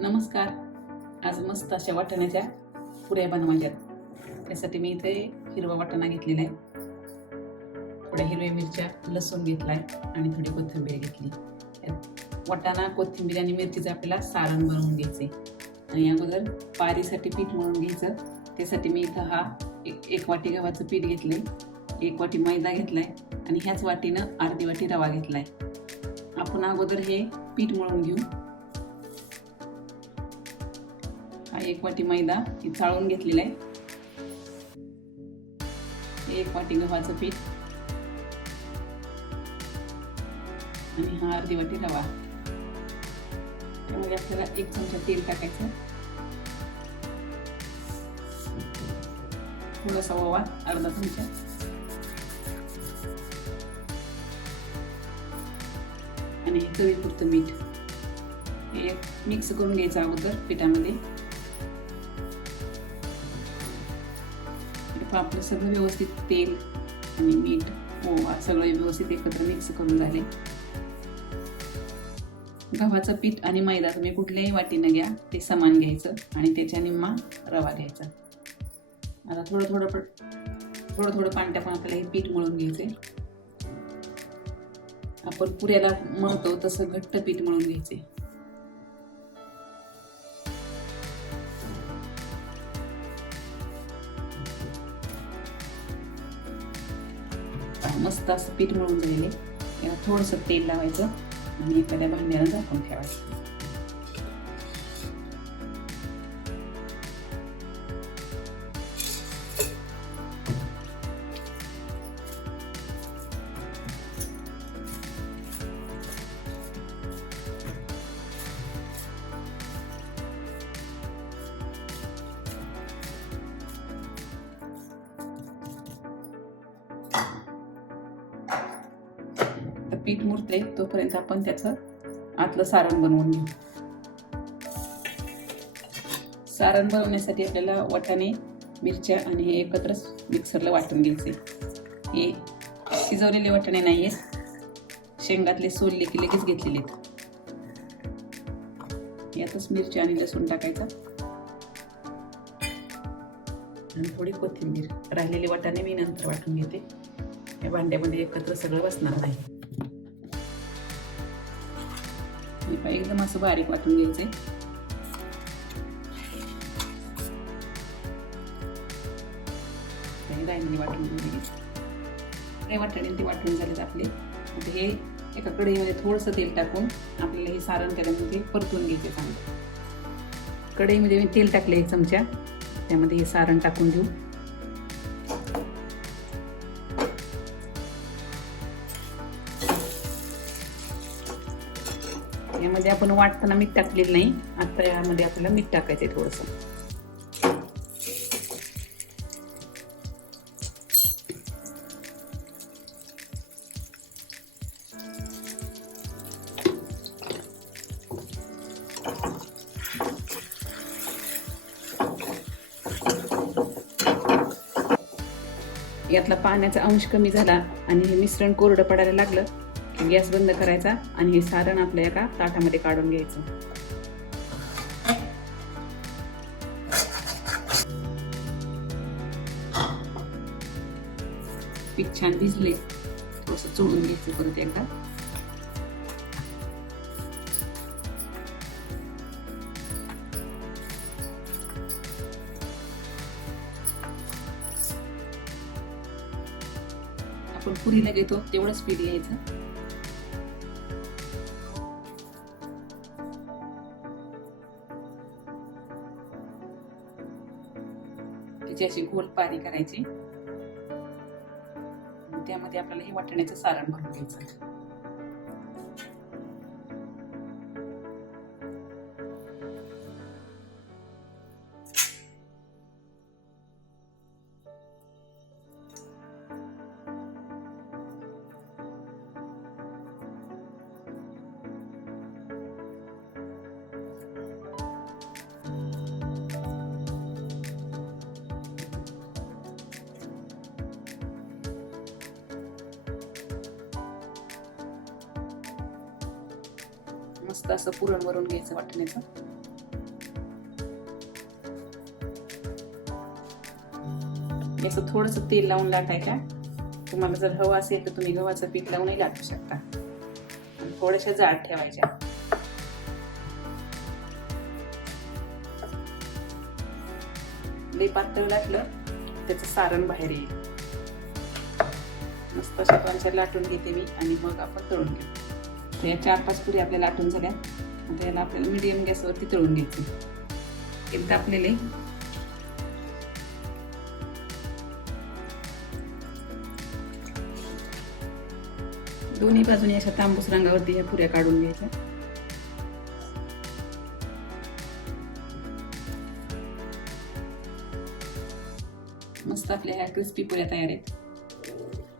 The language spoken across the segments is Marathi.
नमस्कार. आज मस्त अशा वाटाण्याच्या पुऱ्या बनवायच्यात त्यासाठी मी इथे हिरवा वाटाणा घेतलेला आहे. थोड्या हिरव्या मिरच्या लसूण घेतलाय आणि थोडी कोथिंबीर घेतली. वाटाणा कोथिंबीर आणि मिरचीचं आपल्याला सारण बनवून घ्यायचे आणि अगोदर पारीसाठी पीठ मळून घ्यायचं. त्यासाठी मी इथं हा एक एक वाटी गव्हाचं पीठ घेतलंय. एक वाटी मैदा घेतलाय आणि ह्याच वाटीनं अर्धी वाटी रवा घेतलाय. आपण अगोदर हे पीठ मळून घेऊ. एक वाटी मैदा हे चाळून घेतलेला आहे. एक वाटी गव्हाचं पीठ. आणि हा अर्धी वाटी रवा. त्यामध्ये आपल्याला एक चमचा तेल टाकायचं. थोडासा ओवा अर्धा चमचा. आणि हे चवीपुरतं मीठ. हे मिक्स करून घ्यायचं अगोदर पिठामध्ये. आपलं सगळं व्यवस्थित तेल आणि मीठ ओवा सगळं व्यवस्थित एकत्र मिक्स करून झाले. गव्हाचं पीठ आणि मैदा तुम्ही कुठल्याही वाटीनं घ्या ते समान घ्यायचं आणि त्याच्या निम्मा रवा घ्यायचा. आता थोडं थोडं थोडं थोडं पाणी टाकून आपल्याला हे पीठ मळून घ्यायचंय. आपण पुऱ्याला मळतो तसं घट्ट पीठ मळून घ्यायचे मस्त असं पीठ मळून झालेले. थोडंसं तेल लावायचं आणि एखाद्या भांड्याला झाकून ठेवायचं. पीठ मुरते तोपर्यंत आपण त्याचं आतलं सारण बनवून घेऊ. सारण बनवण्यासाठी आपल्याला वाटाणे मिरच्या आणि हे एकत्रच मिक्सरला वाटून घ्यायचे हे शिजवलेले वाटाणे नाही आहेत शेंगातले सोलले की लगेच घेतलेले आहेत. यातच मिरची आणि लसूण टाकायचा. आणि थोडी कोथिंबीर. राहिलेले वाटाणे मी नंतर वाटून घेते. या भांड्यामध्ये एकत्र सगळं बसणार नाही. म्हणजे हे एकदम असं बारीक वाटून घ्यायचंय. हे राहिलेली वाटून घेतली हे ते वाटून झालेत आपले. हे एका कढईमध्ये थोडंसं तेल टाकून आपल्याला हे सारण त्याच्यामध्ये परतून घ्यायचे चांगलं. कढईमध्ये मी तेल टाकले एक चमचा. त्यामध्ये हे सारण टाकून देऊ. यामध्ये आपण वाटताना मीठ टाकलेलं नाही. आता यामध्ये आपल्याला मीठ टाकायचंय थोडंसं. यातला पाण्याचा अंश कमी झाला आणि हे मिश्रण कोरडं पडायला लागलं. गॅस बंद करायचा आणि हे सारण आपल्या एका ताटामध्ये काढून घ्यायचं. पीक छान भिजले. थोडस चोळून घ्यायचं परत एकदा. आपण पुरीला घेतो तेवढंच पीठ घ्यायचं. त्याची अशी गोल पारी करायची. त्यामध्ये आपल्याला हे वाटण्याचं सारण भरून घ्यायचं मस्त असं पुरण वरून घ्यायचं वाटण्याचं असं थोडस तेल लावून लाटायच्या तुम्हाला जर हवं असेल तर तुम्ही गव्हाचं पीठ लावूनही लाटू शकता. थोड्याशा जाड ठेवायच्या. लई पातळ लाटलं त्याचं सारण बाहेर येईल. मस्त अशा लाटून घेते मी आणि मग आपण तळून घेऊ. तर या चार पाच पुरी आपल्याला आटून झाल्या. आता याला आपल्याला मिडियम गॅसवरती तळून घ्यायचं एक तापलेले दोन्ही बाजूने अशा तांबूस रंगावरती ह्या पुऱ्या काढून घ्यायच्या. मस्त आपल्या ह्या क्रिस्पी पुऱ्या तयार आहेत.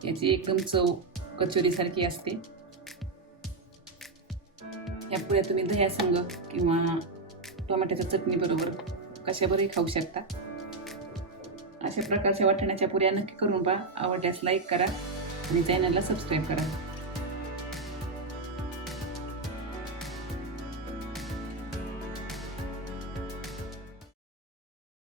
याची एकदम चव कचोरीसारखी असते. या पुऱ्या तुम्ही दह्यासंग किंवा टोमॅटोच्या चटणी बरोबर कशाबरोबरही खाऊ शकता. अशा प्रकारच्या वाटण्याच्या पुऱ्या नक्की करून पहा. आवडल्यास लाईक करा आणि चॅनलला सबस्क्राईब करा.